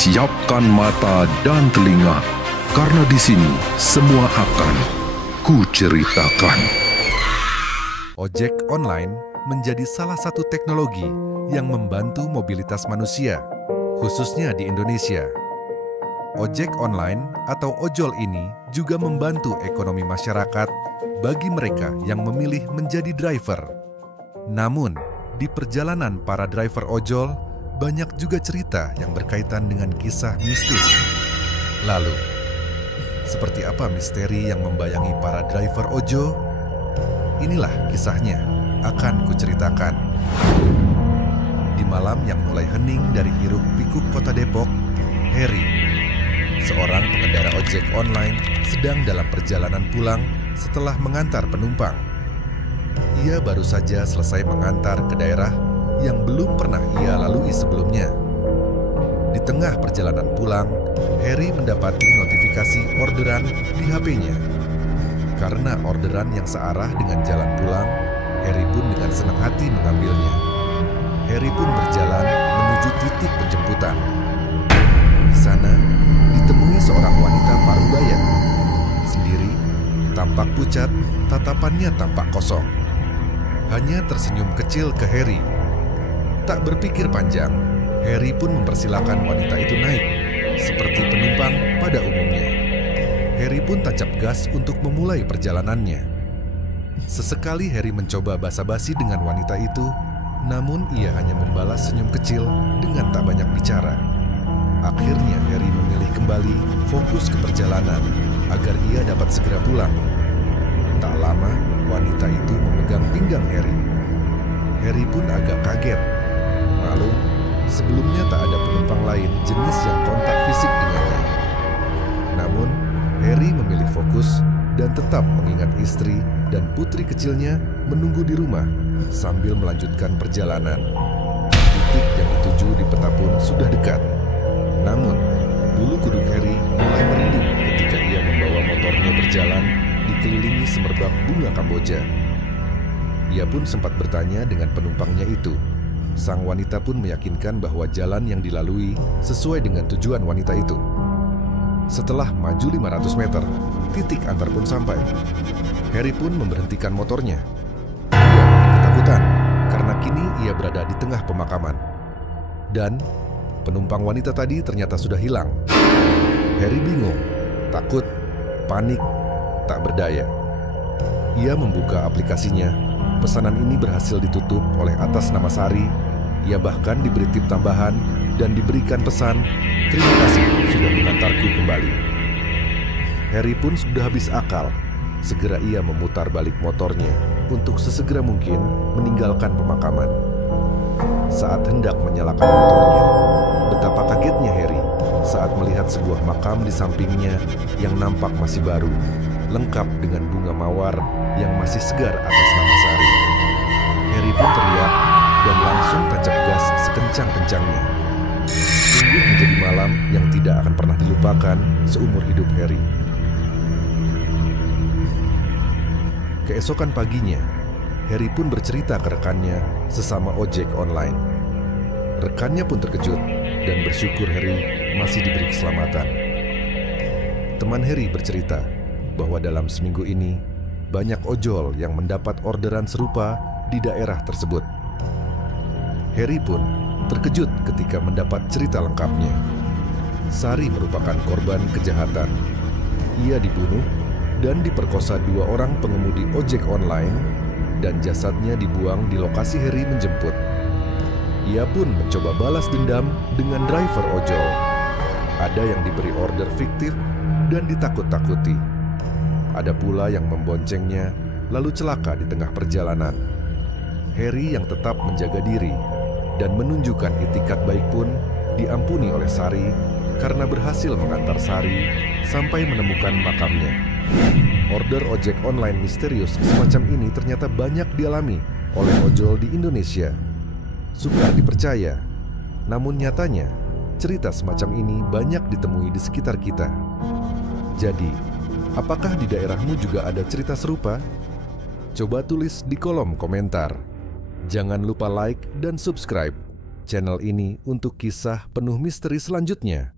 Siapkan mata dan telinga, karena di sini semua akan kuceritakan. Ojek online menjadi salah satu teknologi yang membantu mobilitas manusia, khususnya di Indonesia. Ojek online atau ojol ini juga membantu ekonomi masyarakat bagi mereka yang memilih menjadi driver. Namun, di perjalanan para driver ojol, banyak juga cerita yang berkaitan dengan kisah mistis. Lalu, seperti apa misteri yang membayangi para driver ojol? Inilah kisahnya, akan kuceritakan. Di malam yang mulai hening dari hiruk-pikuk kota Depok, Heri, seorang pengendara ojek online, sedang dalam perjalanan pulang setelah mengantar penumpang. Ia baru saja selesai mengantar ke daerah yang belum pernah ia lalui sebelumnya. Di tengah perjalanan pulang, Heri mendapati notifikasi orderan di HP-nya. Karena orderan yang searah dengan jalan pulang, Heri pun dengan senang hati mengambilnya. Heri pun berjalan menuju titik penjemputan. Di sana, ditemui seorang wanita parubaya. Sendiri, tampak pucat, tatapannya tampak kosong. Hanya tersenyum kecil ke Heri. Tak berpikir panjang, Heri pun mempersilakan wanita itu naik, seperti penumpang pada umumnya. Heri pun tancap gas untuk memulai perjalanannya. Sesekali Heri mencoba basa-basi dengan wanita itu, namun ia hanya membalas senyum kecil dengan tak banyak bicara. Akhirnya Heri memilih kembali fokus ke perjalanan agar ia dapat segera pulang. Tak lama, wanita itu memegang pinggang Heri. Heri pun agak kaget. Maklum, sebelumnya tak ada penumpang lain jenis yang kontak fisik dengannya. Namun, Heri memilih fokus dan tetap mengingat istri dan putri kecilnya menunggu di rumah sambil melanjutkan perjalanan. Titik yang dituju di peta pun sudah dekat. Namun, bulu kuduk Heri mulai merinding ketika ia membawa motornya berjalan dikelilingi semerbak bunga Kamboja. Ia pun sempat bertanya dengan penumpangnya itu. Sang wanita pun meyakinkan bahwa jalan yang dilalui sesuai dengan tujuan wanita itu. Setelah maju 500 meter, titik antar pun sampai. Heri pun memberhentikan motornya. Ia makin ketakutan karena kini ia berada di tengah pemakaman. Dan penumpang wanita tadi ternyata sudah hilang. Heri bingung, takut, panik, tak berdaya. Ia membuka aplikasinya. Pesanan ini berhasil ditutup oleh atas nama Sari. Ia bahkan diberi tip tambahan dan diberikan pesan, "Terima kasih sudah mengantarku kembali." Heri pun sudah habis akal. Segera ia memutar balik motornya untuk sesegera mungkin meninggalkan pemakaman. Saat hendak menyalakan motornya, betapa kagetnya Heri saat melihat sebuah makam di sampingnya yang nampak masih baru, lengkap dengan bunga mawar yang masih segar atas nama Sari. Heri pun teriak dan langsung tancap gas sekencang-kencangnya. Sungguh menjadi malam yang tidak akan pernah dilupakan seumur hidup Heri. Keesokan paginya, Heri pun bercerita ke rekannya sesama ojek online. Rekannya pun terkejut dan bersyukur Heri masih diberi keselamatan. Teman Heri bercerita bahwa dalam seminggu ini, banyak ojol yang mendapat orderan serupa di daerah tersebut. Heri pun terkejut ketika mendapat cerita lengkapnya. Sari merupakan korban kejahatan. Ia dibunuh dan diperkosa 2 orang pengemudi ojek online dan jasadnya dibuang di lokasi Heri menjemput. Ia pun mencoba balas dendam dengan driver ojol. Ada yang diberi order fiktif dan ditakut-takuti. Ada pula yang memboncengnya lalu celaka di tengah perjalanan. Heri yang tetap menjaga diri dan menunjukkan itikat baik pun diampuni oleh Sari karena berhasil mengantar Sari sampai menemukan makamnya. Order ojek online misterius semacam ini ternyata banyak dialami oleh ojol di Indonesia. Sukar dipercaya, namun nyatanya cerita semacam ini banyak ditemui di sekitar kita. Jadi, apakah di daerahmu juga ada cerita serupa? Coba tulis di kolom komentar. Jangan lupa like dan subscribe channel ini untuk kisah penuh misteri selanjutnya.